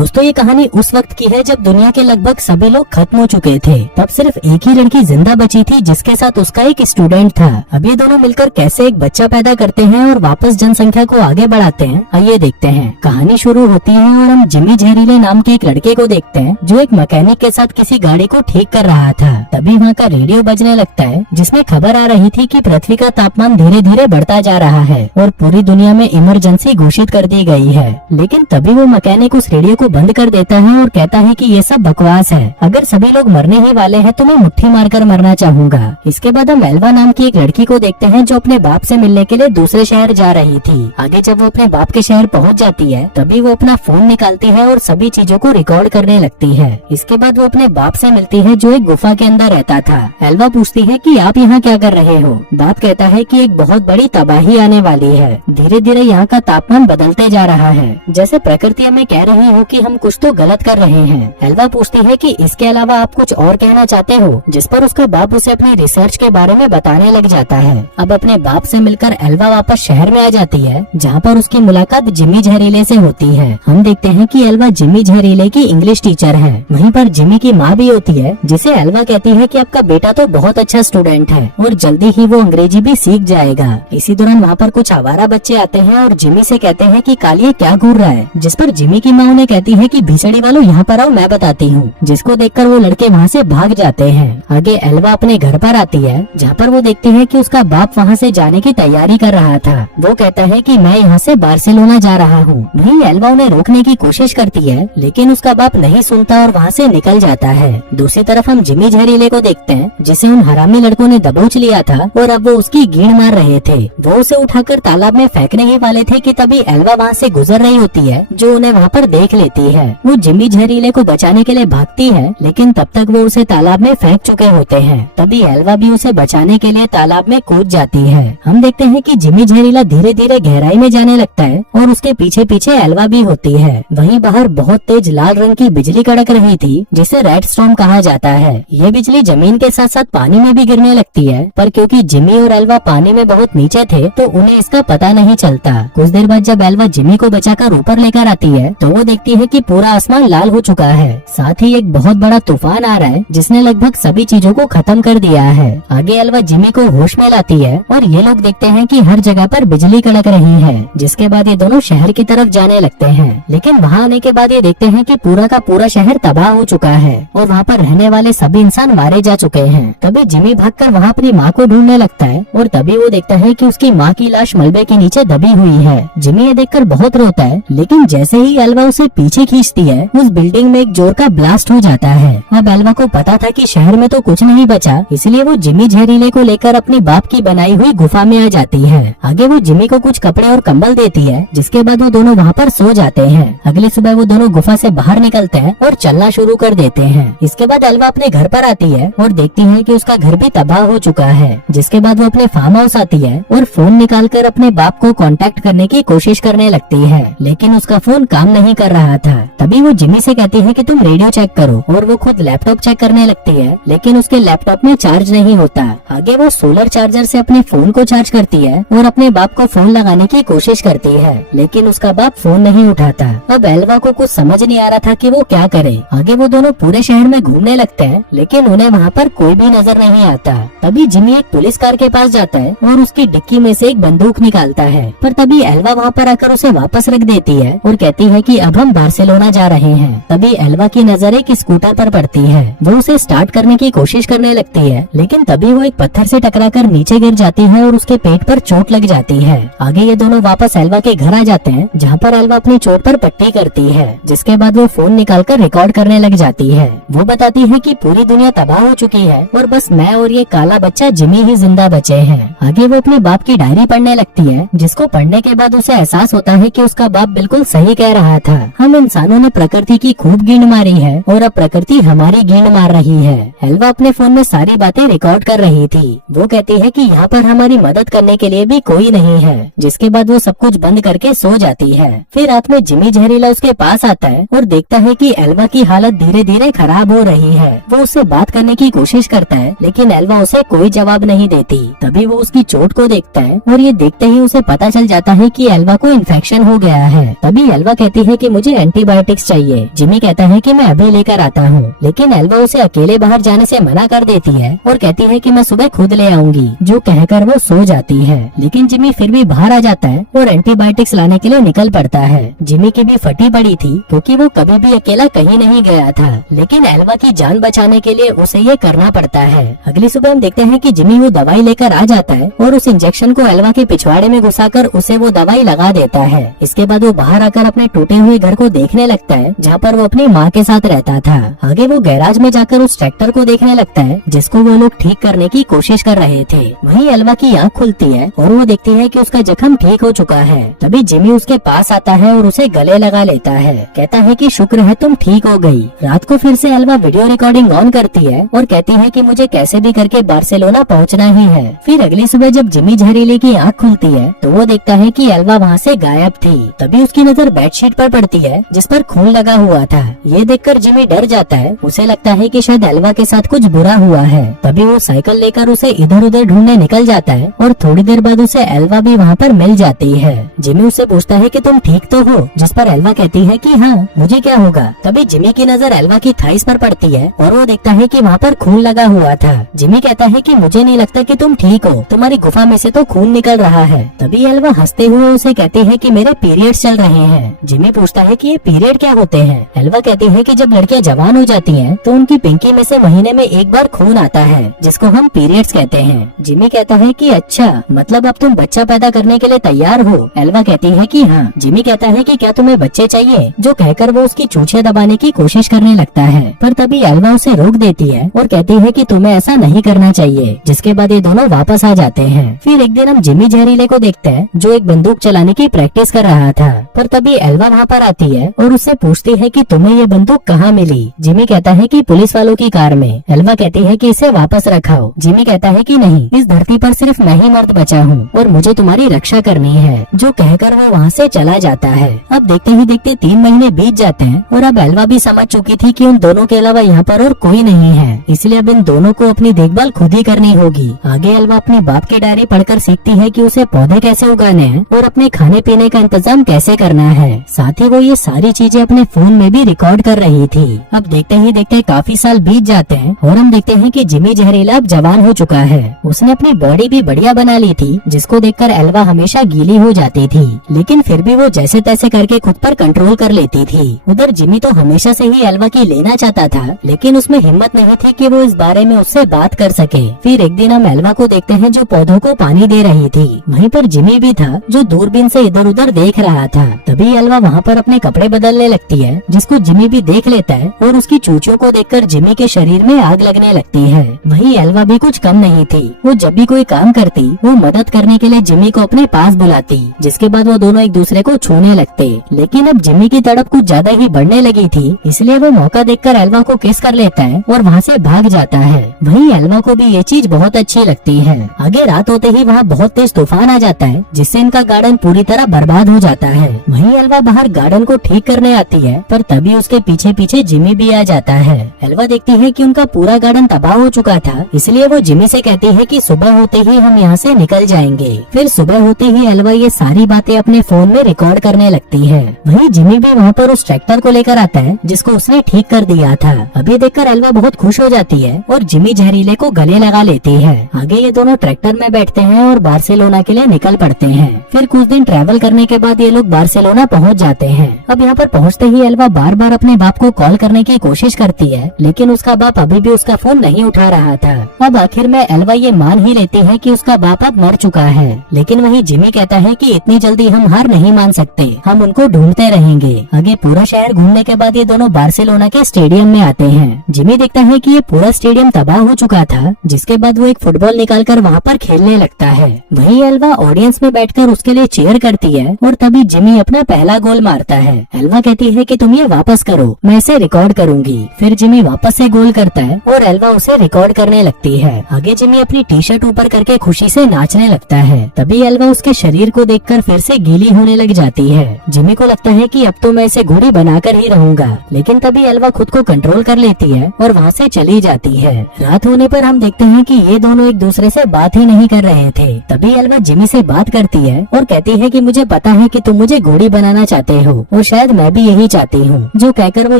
दोस्तों ये कहानी उस वक्त की है जब दुनिया के लगभग सभी लोग खत्म हो चुके थे। तब सिर्फ एक ही लड़की जिंदा बची थी जिसके साथ उसका एक स्टूडेंट था। अब ये दोनों मिलकर कैसे एक बच्चा पैदा करते हैं और वापस जनसंख्या को आगे बढ़ाते हैं, आइए देखते हैं। कहानी शुरू होती है और हम जिमी जहरीले नाम के एक लड़के को देखते हैं जो एक मैकेनिक के साथ किसी गाड़ी को ठीक कर रहा था। तभी वहाँ का रेडियो बजने लगता है जिसमें खबर आ रही थी कि पृथ्वी का तापमान धीरे धीरे बढ़ता जा रहा है और पूरी दुनिया में इमरजेंसी घोषित कर दी गई है। लेकिन तभी वो मैकेनिक उस रेडियो को बंद कर देता है और कहता है कि ये सब बकवास है, अगर सभी लोग मरने ही वाले हैं तो मैं मुट्ठी मारकर मरना चाहूंगा। इसके बाद हम एल्वा नाम की एक लड़की को देखते हैं जो अपने बाप से मिलने के लिए दूसरे शहर जा रही थी। आगे जब वो अपने बाप के शहर पहुंच जाती है तभी वो अपना फोन निकालती है और सभी चीजों को रिकॉर्ड करने लगती है। इसके बाद वो अपने बाप से मिलती है जो एक गुफा के अंदर रहता था। एल्वा पूछती है कि आप यहाँ क्या कर रहे हो? बाप कहता है कि एक बहुत बड़ी तबाही आने वाली है, धीरे धीरे यहाँ का तापमान बदलते जा रहा है, जैसे प्रकृति हमें कह रही हो कि हम कुछ तो गलत कर रहे हैं। एल्वा पूछती है कि इसके अलावा आप कुछ और कहना चाहते हो, जिस पर उसका बाप उसे अपनी रिसर्च के बारे में बताने लग जाता है। अब अपने बाप से मिलकर एल्वा वापस शहर में आ जाती है जहाँ पर उसकी मुलाकात जिमी जहरीले से होती है। हम देखते हैं कि एल्वा जिमी जहरीले की इंग्लिश टीचर है। वहीं पर जिमी की माँ भी होती है जिसे एल्वा कहती है कि आपका बेटा तो बहुत अच्छा स्टूडेंट है और जल्दी ही वो अंग्रेजी भी सीख जाएगा। इसी दौरान वहाँ पर कुछ आवारा बच्चे आते हैं और जिमी से कहते हैं कि कालिए क्या घूर रहा है, जिस पर जिमी की माँ उन्हें कहती है कि भिसड़ी वालों यहाँ पर आओ, मैं बताती हूँ। जिसको देखकर वो लड़के वहाँ से भाग जाते हैं। आगे एल्वा अपने घर पर आती है जहाँ पर वो देखती है कि उसका बाप वहाँ से जाने की तैयारी कर रहा था। वो कहता है कि मैं यहाँ से बार्सिलोना जा रहा हूँ। वहीं एल्वा उन्हें रोकने की कोशिश करती है लेकिन उसका बाप नहीं सुनता और वहाँ से निकल जाता है। दूसरी तरफ हम जिमी जहरीले को देखते हैं जिसे उन हरामी लड़कों ने दबोच लिया था और अब वो उसकी गीड़ मार रहे थे। वो उसे उठाकर तालाब में फेंकने ही वाले थे कि तभी एल्वा वहाँ से गुजर रही होती है जो उन्हें वहाँ पर देख लेती है। वो जिमी जहरीले को बचाने के लिए भागती है लेकिन तब तक वो उसे तालाब में फेंक चुके होते हैं। तभी एल्वा भी उसे बचाने के लिए तालाब में कूद जाती है। हम देखते हैं कि जिमी जहरीला धीरे धीरे गहराई में जाने लगता है और उसके पीछे पीछे एल्वा भी होती है। वहीं बाहर बहुत तेज लाल रंग की बिजली कड़क रही थी जिसे रेड स्टॉर्म कहा जाता है। ये बिजली जमीन के साथ साथ पानी में भी गिरने लगती है, पर क्योंकि जिमी और एल्वा पानी में बहुत नीचे थे तो उन्हें इसका पता नहीं चलता। कुछ देर बाद जब एल्वा जिमी को बचाकर ऊपर लेकर आती है तो वो देखती है कि पूरा आसमान लाल हो चुका है, साथ ही एक बहुत बड़ा तूफान आ रहा है जिसने लगभग सभी चीजों को खत्म कर दिया है। आगे एल्वा जिमी को होश में लाती है और ये लोग देखते हैं कि हर जगह पर बिजली कड़क रही है। जिसके बाद ये दोनों शहर की तरफ जाने लगते हैं लेकिन वहाँ आने के बाद ये देखते हैं कि पूरा का पूरा शहर तबाह हो चुका है और वहाँ पर रहने वाले सभी इंसान मारे जा चुके हैं। तभी जिमी भागकर वहाँ अपनी माँ को ढूंढने लगता है और तभी वो देखता है कि उसकी माँ की लाश मलबे के नीचे दबी हुई है। जिमी ये देखकर बहुत रोता है लेकिन जैसे ही एल्वा उसे पीछे खींचती है उस बिल्डिंग में एक जोर का ब्लास्ट हो जाता है। अब एल्वा को पता था कि शहर में तो कुछ नहीं बचा, इसलिए वो जिमी जहरीले को लेकर अपने बाप की बनाई हुई गुफा में आ जाती है। आगे वो जिमी को कुछ कपड़े और कंबल देती है जिसके बाद वो दोनों वहाँ पर सो जाते हैं। अगली सुबह वो दोनों गुफा से बाहर निकलते हैं और चलना शुरू कर देते हैं। इसके बाद एल्वा अपने घर पर आती है और देखती है कि उसका घर भी तबाह हो चुका है। जिसके बाद वो अपने फार्म हाउस आती है और फोन निकालकर अपने बाप को कांटेक्ट करने की कोशिश करने लगती है लेकिन उसका फोन काम नहीं कर रहा था। तभी वो जिमी से कहती है कि तुम रेडियो चेक करो और वो खुद लैपटॉप चेक करने लगती है लेकिन उसके लैपटॉप में चार्ज नहीं होता। आगे वो सोलर चार्जर से अपने फोन को चार्ज करती है और अपने बाप को फोन लगाने की कोशिश करती है लेकिन उसका बाप फोन नहीं उठाता। अब एल्वा को कुछ समझ नहीं आ रहा था कि वो क्या करे। आगे वो दोनों पूरे शहर में घूमने लगते हैं लेकिन उन्हें वहाँ पर कोई भी नजर नहीं आता। तभी जिमी एक पुलिस कार के पास जाता है और उसकी डिक्की में से एक बंदूक निकालता है, पर तभी एल्वा वहाँ पर आकर उसे वापस रख देती है और कहती है कि अब हम बार्सिलोना जा रहे हैं। तभी एल्वा की नजर एक स्कूटर पर पड़ती है। वो उसे स्टार्ट करने की कोशिश करने लगती है लेकिन तभी वो एक पत्थर से टकराकर नीचे गिर जाती है और उसके पेट पर चोट लग जाती है। आगे ये दोनों वापस एल्वा के घर आ जाते हैं जहाँ पर एल्वा अपनी चोट पर पट्टी करती है। जिसके बाद वो फोन निकालकर रिकॉर्ड करने लग जाती है। वो बताती है कि पूरी दुनिया तबाह हो चुकी है और बस मैं और ये काला बच्चा जिमी ही जिंदा बचे हैं। आगे वो अपने बाप की डायरी पढ़ने लगती है जिसको पढ़ने के बाद उसे एहसास होता है कि उसका बाप बिल्कुल सही कह रहा था। हम इंसानों ने प्रकृति की खूब गींड मारी है और अब प्रकृति हमारी गींड मार रही है। एल्वा अपने फोन में सारी बातें रिकॉर्ड कर रही थी। वो कहती है कि यहाँ पर हमारी मदद करने के लिए भी कोई नहीं है। जिसके बाद वो सब कुछ बंद करके सो जाती है। फिर रात में जिमी जहरीला उसके पास आता है और देखता है कि एल्वा की हालत धीरे धीरे खराब हो रही है। वो उससे बात करने की कोशिश करता है लेकिन एल्वा उसे कोई जवाब नहीं देती। तभी वो उसकी चोट को देखता है और ये देखते ही उसे पता चल जाता है कि एल्वा को इन्फेक्शन हो गया है। तभी एल्वा कहती है कि मुझे एंटीबायोटिक्स चाहिए। जिमी कहता है कि मैं अभी लेकर आता हूँ, लेकिन एल्वा उसे अकेले बाहर जाने से मना कर देती है और कहती है कि मैं सुबह खुद ले आऊंगी, जो कहकर वो सो जाती है। लेकिन जिमी फिर भी बाहर आ जाता है और एंटीबायोटिक्स लाने के लिए निकल पड़ता है। जिमी की भी फटी पड़ी थी क्योंकि वो कभी भी अकेला कहीं नहीं गया था, लेकिन एल्वा की जान बचाने के लिए उसे ये करना पड़ता है। अगली सुबह हम देखते हैं कि जिमी वो दवाई लेकर आ जाता है और उस इंजेक्शन को एल्वा के पिछवाड़े में घुसाकर उसे वो दवाई लगा देता है। इसके बाद वो बाहर आकर अपने टूटे हुए घर को देखने लगता है जहाँ पर वो अपनी माँ के साथ रहता था। आगे वो गैराज में जाकर उस ट्रैक्टर को देखने लगता है जिसको वो लोग ठीक करने की कोशिश कर रहे थे। वहीं एल्वा की आँख खुलती है और वो देखती है कि उसका जख्म ठीक हो चुका है। तभी जिमी उसके पास आता है और उसे गले लगा लेता है। कहता है कि शुक्र है तुम ठीक हो गई। रात को फिर से एल्वा वीडियो रिकॉर्डिंग ऑन करती है और कहती है कि मुझे कैसे भी करके बार्सिलोना पहुंचना ही है। फिर अगली सुबह जब जिमी जहरीले की आँख खुलती है तो वो देखता है कि एल्वा वहाँ से गायब थी। तभी उसकी नजर बेडशीट पर पड़ती है जिस पर खून लगा हुआ था। ये देखकर जिमी डर जाता है। उसे लगता है कि शायद एल्वा के साथ कुछ बुरा हुआ है। तभी वो साइकिल लेकर उसे इधर उधर ढूंढने निकल जाता है और थोड़ी देर बाद उसे एल्वा भी वहाँ पर मिल जाती है। जिमी उससे पूछता है कि तुम ठीक तो हो, जिस पर एल्वा कहती है कि हाँ, मुझे क्या होगा। तभी जिमी की नजर एल्वा की थाइस पर पड़ती है और वो देखता है कि वहाँ पर खून लगा हुआ था। जिमी कहता है कि मुझे नहीं लगता कि तुम ठीक हो, तुम्हारी गुफा में से तो खून निकल रहा है। तभी एल्वा हंसते हुए उसे कहती है कि मेरे पीरियड्स चल रहे हैं। जिमी पूछता है कि ये पीरियड क्या होते हैं। एल्वा कहती है कि जब लड़कियां जवान हो जाती हैं तो उनकी पिंकी में से महीने में एक बार खून आता है जिसको हम पीरियड्स कहते हैं। जिमी कहता है कि अच्छा, मतलब अब तुम बच्चा पैदा करने के लिए तैयार हो। एल्वा कहती है कि हाँ। जिमी कहता है कि क्या तुम्हें बच्चे चाहिए, जो कहकर वो उसकी चूंछे दबाने की कोशिश करने लगता है, पर तभी एल्वा उसे रोक देती है और कहती है कि तुम्हें ऐसा नहीं करना चाहिए। जिसके बाद ये दोनों वापस आ जाते हैं। फिर एक दिन हम जिमी जहरीले को देखते हैं जो एक बंदूक चलाने की प्रैक्टिस कर रहा था, पर तभी एल्वा वहाँ पर आती है और उससे पूछती है कि तुम्हें ये बंदूक कहाँ मिली। जिमी कहता है कि पुलिस वालों की कार में। एल्वा कहती है कि इसे वापस रखाओ। जिमी कहता है कि नहीं, इस धरती पर सिर्फ मैं ही मर्द बचा हूँ और मुझे तुम्हारी रक्षा करनी है, जो कहकर वो वहाँ से चला जाता है। अब देखते ही देखते 3 महीने बीत जाते हैं और अब एल्वा भी समझ चुकी थी कि उन दोनों के अलावा यहाँ पर और कोई नहीं है, इसलिए अब इन दोनों को अपनी देखभाल खुद ही करनी होगी। आगे एल्वा अपने बाप की डायरी पढ़कर सीखती है कि उसे पौधे कैसे उगाने हैं और अपने खाने पीने का इंतजाम कैसे करना है। साथ ही वो ये सारी चीजें अपने फोन में भी रिकॉर्ड कर रही थी। अब देखते ही देखते काफी साल बीत जाते हैं और हम देखते हैं कि जिमी जहरीला अब जवान हो चुका है। उसने अपनी बॉडी भी बढ़िया बना ली थी, जिसको देखकर एल्वा हमेशा गीली हो जाती थी, लेकिन फिर भी वो जैसे तैसे करके खुद पर कंट्रोल कर लेती थी। उधर जिमी तो हमेशा से ही एल्वा की लेना चाहता था, लेकिन उसमें हिम्मत नहीं थी कि वो इस बारे में उससे बात कर सके। फिर एक दिन हम एल्वा को देखते हैं जो पौधों को पानी दे रही थी। वहीं पर जिमी भी था जो दूरबीन से इधर उधर देख रहा था। तभी एल्वा वहाँ पर अपने कपड़े बदलने लगती है, जिसको जिमी भी देख लेता है और उसकी चूचों को देखकर जिमी के शरीर में आग लगने लगती है। वहीं एल्वा भी कुछ कम नहीं थी। वो जब भी कोई काम करती वो मदद करने के लिए जिमी को अपने पास बुलाती, जिसके बाद वो दोनों एक दूसरे को छूने लगते। लेकिन अब जिमी की तड़प कुछ ज्यादा ही बढ़ने लगी थी, इसलिए वो मौका देखकर एल्वा को किस कर लेता है और वहाँ से भाग जाता है। वहीं एल्वा को भी ये चीज बहुत अच्छी लगती है। आगे रात होते ही वहाँ बहुत तेज तूफान आ जाता है, जिससे इनका गार्डन पूरी तरह बर्बाद हो जाता है। वहीं एल्वा बाहर गार्डन को ठीक करने आती है, पर तभी उसके पीछे पीछे जिमी भी आ जाता है। एल्वा देखती है कि उनका पूरा गार्डन तबाह हो चुका था, इसलिए वो जिमी से कहती है कि सुबह होते ही हम यहाँ से निकल जाएंगे। फिर सुबह होते ही एल्वा ये सारी बातें अपने फोन में रिकॉर्ड करने लगती है। वहीं जिमी भी वहाँ पर उस ट्रैक्टर को लेकर आता है जिसको उसने ठीक कर दिया था। अभी देखकर एल्वा बहुत खुश हो जाती है और जिमी जहरीले को गले लगा लेती है। आगे ये दोनों ट्रैक्टर में बैठते हैं और बार्सिलोना के लिए निकल पड़ते हैं। फिर कुछ दिन ट्रैवल करने के बाद ये लोग बार्सिलोना पहुँच जाते हैं। अब यहाँ पर पहुँचते ही एल्वा बार बार अपने बाप को कॉल करने की कोशिश करती है, लेकिन उसका बाप अभी भी उसका फोन नहीं उठा रहा था। अब आखिर में एल्वा ये मान ही लेती है कि उसका बाप अब मर चुका है, लेकिन वहीं जिमी कहता है कि इतनी जल्दी हम हार नहीं मान सकते, हम उनको ढूंढते रहेंगे। आगे पूरा शहर घूमने के बाद ये दोनों बार्सिलोना के स्टेडियम में आते हैं। जिमी देखता है कि ये पूरा स्टेडियम तबाह हो चुका था, जिसके बाद वो एक फुटबॉल निकालकर वहाँ पर खेलने लगता है। वहीं एल्वा ऑडियंस में बैठकर उसके लिए चीयर करती है और तभी जिमी अपना पहला गोल मारता है। एल्वा कहती है कि तुम ये वापस करो, मैं इसे रिकॉर्ड करूंगी। फिर जिमी वापस से गोल करता है और एल्वा उसे रिकॉर्ड करने लगती है। आगे जिमी अपनी टी शर्ट ऊपर करके खुशी से नाचने लगता है। तभी एल्वा उसके शरीर को देखकर फिर से गीली होने लग जाती है। जिमी को लगता है कि अब तो मैं इसे घोड़ी बनाकर ही रहूंगा, लेकिन तभी एल्वा खुद को कंट्रोल कर लेती है और वहाँ से चली जाती है। रात होने पर हम देखते हैं कि ये दोनों एक दूसरे से बात ही नहीं कर रहे थे। तभी एल्वा जिमी से बात करती है और कहती है कि मुझे पता है कि तुम मुझे घोड़ी बनाना चाहते हो और शायद मैं भी यही चाहती हूँ, जो कहकर वो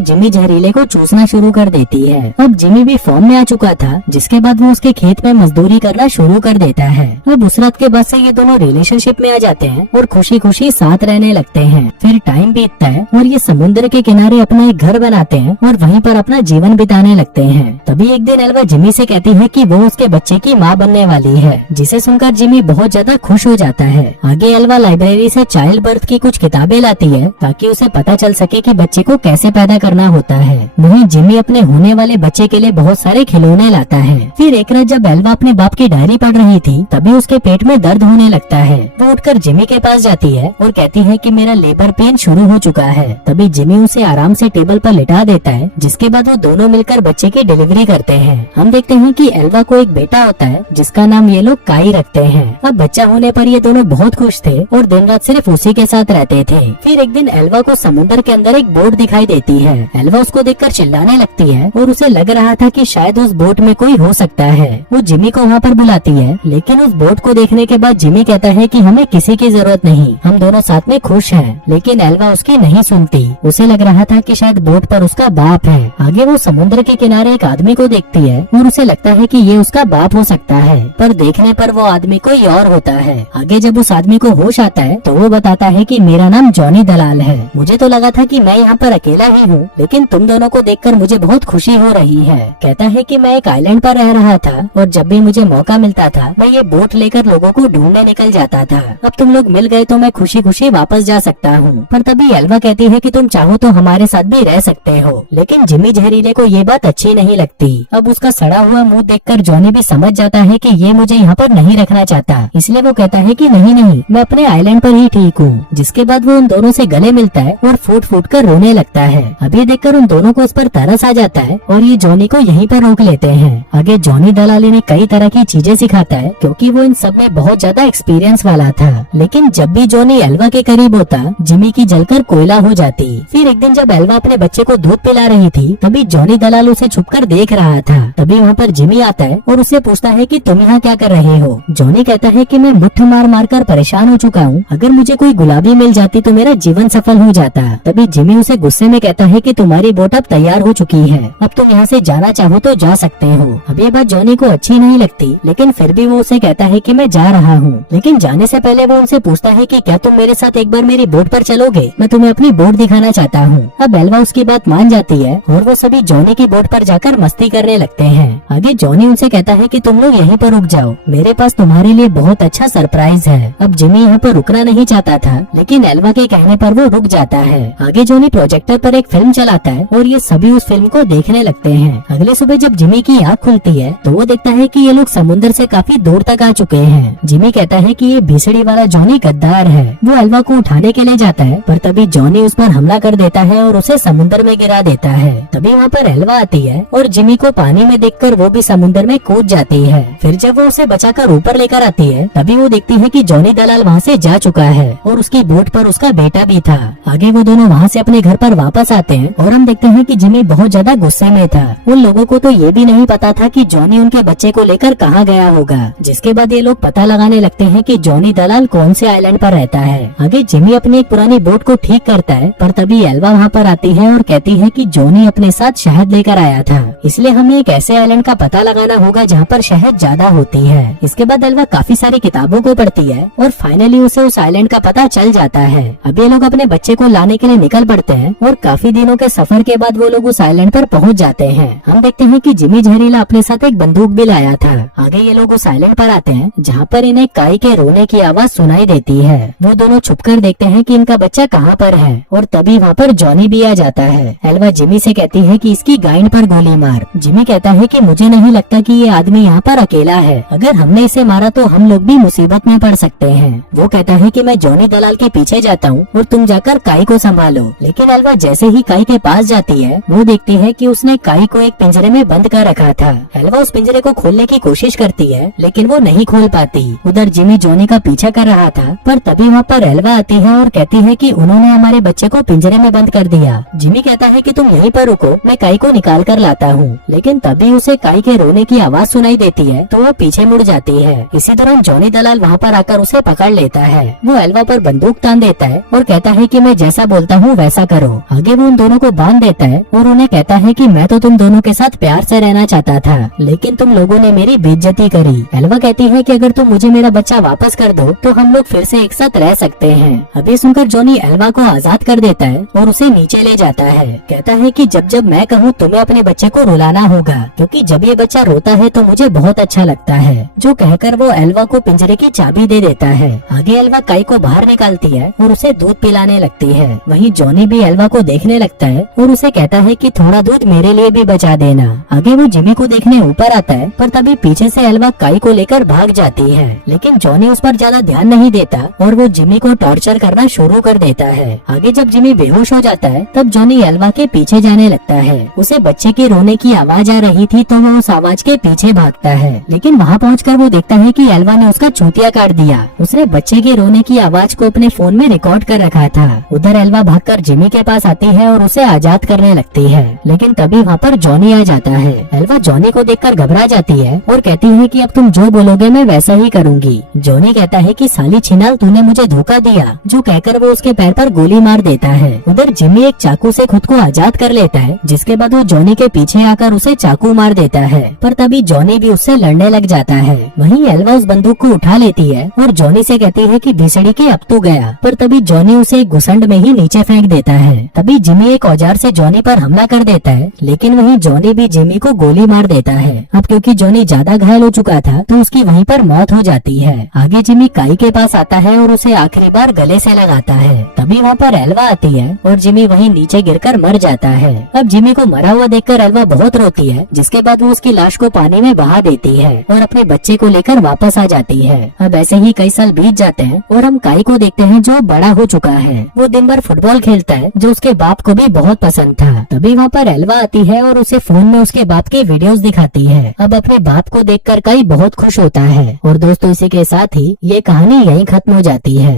जिमी जहरीले को चूसना शुरू कर देती है। अब जिमी भी फॉर्म में आ चुका था, जिसके बाद वो उसके खेत में मजदूरी करना शुरू कर देता है। अब उस रात के बाद से ये दोनों रिलेशनशिप में आ जाते हैं और खुशी खुशी साथ रहने लगते हैं। फिर टाइम बीतता है और ये समुद्र के किनारे अपना एक घर बनाते हैं और वहीं पर अपना जीवन बिताने लगते हैं। तभी एक दिन एल्वा जिमी से कहती है कि वो उसके बच्चे की माँ बनने वाली है, जिसे सुनकर जिमी बहुत ज्यादा खुश हो जाता है। आगे एल्वा लाइब्रेरी से चाइल्ड बर्थ की कुछ किताबें लाती है ताकि उसे पता चल सके कि बच्चे को कैसे पैदा करना होता है। वहीं जिमी अपने होने वाले बच्चे के लिए बहुत सारे खिलौने लाता है। फिर एक रात जब एल्वा अपने बाप की डायरी पढ़ रही थी, तभी उसके पेट में दर्द होने लगता है। वो उठकर जिमी के पास जाती है और कहती है कि मेरा लेबर पेन शुरू हो चुका है। तभी जिमी उसे आराम से टेबल पर लिटा देता है, जिसके बाद वो दोनों मिलकर बच्चे की डिलीवरी करते हैं। हम देखते हैं कि एल्वा को एक बेटा होता है, जिसका नाम ये लोग काई रखते हैं। अब बच्चा होने पर ये दोनों बहुत खुश थे और दिन रात सिर्फ उसी के साथ रहते थे। फिर एक दिन एल्वा को समुद्र के अंदर एक बोट दिखाई देती है। एल्वा उसको देखकर चिल्लाने लगती है और उसे लग रहा था कि शायद उस बोट में कोई हो सकता है। वो जिमी को वहाँ पर बुलाती है, लेकिन उस बोट को देखने के बाद जिमी कहता है कि हमें किसी की जरूरत नहीं, हम दोनों साथ में खुश हैं। लेकिन एल्वा उसकी नहीं सुनती। उसे लग रहा था कि शायद बोट पर उसका बाप है। आगे वो समुद्र के किनारे एक आदमी को देखती है और उसे लगता है कि ये उसका बाप हो सकता है, पर देखने पर वो आदमी कोई और होता है। आगे जब उस आदमी को होश आता है तो वो बताता है कि मेरा नाम जॉनी दलाल है। मुझे तो लगा था कि मैं यहाँ पर अकेला ही हूँ, लेकिन तुम दोनों को देखकर मुझे बहुत खुशी हो रही है। कहता है कि मैं एक आइलैंड पर रह रहा था और जब भी मुझे मौका मिलता था मैं ये बोट लेकर लोगों को ढूंढने निकल जाता था। अब तुम लोग मिल गए तो मैं खुशी खुशी वापस जा सकता हूँ। पर तभी एल्वा कहती है कि तुम चाहो तो हमारे साथ भी रह सकते हो। लेकिन जिमी जहरीले को ये बात अच्छी नहीं लगती। अब उसका सड़ा हुआ मुंह देखकर जॉनी भी समझ जाता है कि ये मुझे यहाँ पर नहीं रखना चाहता, इसलिए वो कहता है कि नहीं नहीं, मैं अपने आइलैंड पर ही ठीक हूँ। जिसके बाद वो उन दोनों से गले मिलता है और फूट फूट कर रोने लगता है। अब ये देखकर उन दोनों को इस पर तरस आ जाता है और ये जॉनी को यहीं पर रोक लेते हैं। आगे जॉनी दलाल इन्हें कई तरह की चीजें सिखाता है, क्योंकि वो इन सब में बहुत ज्यादा एक्सपीरियंस वाला था। लेकिन जब भी जॉनी एल्वा के करीब होता, जिमी की जलकर कोयला हो जाती। फिर एक दिन जब एल्वा अपने बच्चे को दूध पिला रही थी, तभी जॉनी दलाल उसे छुपकर देख रहा था। तभी वहाँ पर जिमी आता है और उससे पूछता है कि तुम यहाँ क्या कर रहे हो। जॉनी कहता है कि मैं मुट्ठ मार मार कर परेशान हो चुका हूँ, अगर मुझे कोई गुलाबी मिल जाती तो मेरा जीवन सफल हो जाता। तभी जिमी उसे गुस्से में कहता है कि तुम्हारी बोट अब तैयार हो चुकी है, अब तुम यहाँ से जाना चाहो तो जा सकते हो। अब ये बात जॉनी को अच्छी नहीं लगती, लेकिन फिर भी वो उसे कहता है कि मैं जा रहा हूँ। लेकिन जाने से पहले वो उनसे पूछता है कि क्या तुम मेरे साथ एक बार मेरी बोट पर चलोगे, मैं तुम्हें अपनी बोट दिखाना चाहता हूँ। अब एल्वा उसकी बात मान जाती है और वो सभी जॉनी की बोट पर जाकर मस्ती करने लगते हैं। आगे जॉनी उनसे कहता है कि तुम लोग यहीं पर रुक जाओ, मेरे पास तुम्हारे लिए बहुत अच्छा सरप्राइज है। अब जिमी यहाँ पर रुकना नहीं चाहता था, लेकिन एल्वा के कहने पर वो रुक जाता है। आगे जॉनी प्रोजेक्टर पर एक फिल्म चलाता है और ये सभी उस फिल्म को देखने लगते हैं। अगले सुबह जब जिमी की आँख खुलती है तो वो देखता है कि ये लोग समुद्र से काफी दूर तक आ चुके हैं। जिमी कहता है कि ये भीसड़ी वाला जॉनी गद्दार है। वो एल्वा को उठाने के लिए जाता है, पर तभी जॉनी उस पर हमला कर देता है और उसे समुद्र में गिरा देता है। तभी वहाँ पर एल्वा आती है और जिमी को पानी में देखकर वो भी समुद्र में कूद जाती है। फिर जब वो उसे बचाकर ऊपर लेकर आती है, तभी वो देखती है कि जॉनी दलाल वहाँ से जा चुका है और उसकी बोट पर उसका बेटा भी था। आगे वो दोनों वहाँ से अपने घर पर वापस आते हैं और हम देखते हैं कि जिमी बहुत ज्यादा गुस्से में था। उन लोगों को तो ये भी नहीं पता था कि जॉनी उनके बच्चे को लेकर कहाँ गया होगा। जिसके बाद ये लोग पता लगाने लगते हैं कि जॉनी दलाल कौन से आइलैंड पर रहता है। आगे जिमी अपनी एक पुरानी बोट को ठीक करता है, पर तभी एल्वा वहाँ पर आती है और कहती है कि जॉनी अपने साथ शहद लेकर आया था, इसलिए हमें एक ऐसे आइलैंड का पता लगाना होगा जहाँ पर शहद ज्यादा होती है। इसके बाद एल्वा काफी सारी किताबों को पढ़ती है और फाइनली उसे उस आइलैंड का पता चल जाता है। अब ये लोग अपने बच्चे को लाने के लिए निकल पड़ते हैं और काफी दिनों के सफर के बाद वो लोग उस आइलैंड पर पहुँच जाते हैं। हम देखते हैं कि जिमी जहरीला अपने साथ एक बंदूक भी लाया था। आगे ये लोग उस आइलैंड पर आते हैं जहाँ पर इन्हें काई के रोने की आवाज सुनाई देती है। वो दोनों छुपकर देखते हैं कि इनका बच्चा कहाँ पर है और तभी वहाँ पर जॉनी भी आ जाता है। एल्वा जिमी से कहती है कि इसकी गाइड पर गोली मार। जिमी कहता है कि मुझे नहीं लगता कि ये आदमी यहाँ पर अकेला है, अगर हमने इसे मारा तो हम लोग भी मुसीबत में पड़ सकते हैं। वो कहता है कि मैं जॉनी दलाल के पीछे जाता हूँ और तुम जाकर काई को संभालो। लेकिन एल्वा जैसे ही काई के पास जाती है, वो देखती है कि उसने काई को एक पिंजरे में बंद कर रखा था। एल्वा उस पिंजरे को खोलने की कोशिश करती है, लेकिन वो नहीं खोल पाती। उधर जिमी जॉनी का पीछा कर रहा था, पर तभी वहाँ पर एल्वा आती है और कहती है कि उन्होंने हमारे बच्चे को पिंजरे में बंद कर दिया। जिमी कहता है कि तुम यहीं पर रुको, मैं काई को निकाल कर लाता हूँ। लेकिन तभी उसे काई के रोने की आवाज सुनाई देती है तो वो पीछे मुड़ जाती है। इसी दौरान जॉनी दलाल वहाँ पर आकर उसे पकड़ लेता है। वो एल्वा पर बंदूक तान देता है और कहता है कि मैं जैसा बोलता हूँ वैसा करो। आगे वो उन दोनों को बांध देता है और उन्हें कहता है कि मैं तो तुम दोनों के साथ प्यार से रहना चाहता था, लेकिन तुम लोगों ने मेरी बेइज्जती करी। एल्वा कहती है कि अगर तुम मुझे मेरा बच्चा वापस कर दो तो हम लोग फिर से एक साथ रह सकते हैं। अभी सुनकर जॉनी एल्वा को आजाद कर देता है और उसे नीचे ले जाता है। कहता है कि जब जब मैं कहूँ तुम्हें अपने बच्चे को रुलाना होगा, क्योंकि जब ये बच्चा रोता है तो मुझे बहुत अच्छा लगता है। जो कहकर वो एल्वा को पिंजरे की चाबी दे देता है। आगे एल्वा काई को बाहर निकालती है और उसे दूध पिलाने लगती है। वहीं जॉनी भी एल्वा को देखने लगता है और उसे कहता है कि थोड़ा दूध मेरे लिए भी बचा देना। आगे वो जिमी को देखने ऊपर आता है, पर तभी पीछे से एल्वा काई को लेकर भाग जाती है। लेकिन जॉनी उस पर ज्यादा ध्यान नहीं देता और वो जिमी को टॉर्चर करना शुरू कर देता है। आगे जब जिमी बेहोश हो जाता है तब जॉनी एल्वा के पीछे जाने लगता है। उसे बच्चे के रोने की आवाज आ रही थी तो वो उस आवाज के पीछे भागता है, लेकिन वहाँ पहुंचकर वो देखता है कि एल्वा ने उसका चूतिया काट दिया। उसने बच्चे के रोने की आवाज को अपने फोन में रिकॉर्ड कर रखा था। उधर एल्वा भागकर जिमी के पास आती है और उसे आजाद करने लगती है, लेकिन तभी वहाँ पर जॉनी आ जाता है। एल्वा जॉनी को देखकर घबरा जाती है और कहती है कि अब तुम जो बोलोगे मैं वैसा ही करूंगी। जॉनी कहता है कि साली छिनाल तूने मुझे धोखा दिया, जो कहकर वो उसके पैर पर गोली मार देता है। उधर जिमी एक चाकू से खुद को आजाद कर लेता है, जिसके बाद वो जॉनी के पीछे आकर उसे चाकू मार देता है, पर तभी जॉनी भी उससे लड़ने लग जाता है। वहीं एल्वा उस बंदूक को उठा लेती है और जॉनी से कहती है कि भिसड़ी के अब तू गया, पर तभी जॉनी उसे एक घुसंड में ही नीचे फेंक देता है। तभी जिमी एक औजार से जॉनी पर हमला कर देता है, लेकिन वहीं जॉनी भी जिमी को गोली मार देता है। अब क्योंकि जॉनी ज्यादा घायल हो चुका था तो उसकी वहीं पर मौत हो जाती है। आगे जिमी काई के पास आता है और उसे आखिरी बार गले से लगाता है। तभी वहाँ पर एल्वा आती है और जिमी वहीं नीचे गिरकर मर जाता है। अब जिमी को मरा हुआ देखकर एल्वा बहुत रोती है, जिसके बाद वो उसकी लाश को पानी में बहा देती है और अपने बच्चे को लेकर वापस आ जाती है। अब ऐसे ही कई साल बीत जाते हैं और हम काई को देखते हैं जो बड़ा हो चुका है। वो दिन भर फुटबॉल खेलता है, जो उसके बाप को भी बहुत पसंद था। तभी वहाँ पर एल्वा आती है और उसे फोन में उसके बाप के वीडियोस दिखाती है। अब अपने बाप को देखकर काई बहुत खुश होता है। और दोस्तों इसी के साथ ही ये कहानी यहीं खत्म हो जाती है।